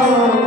Oh.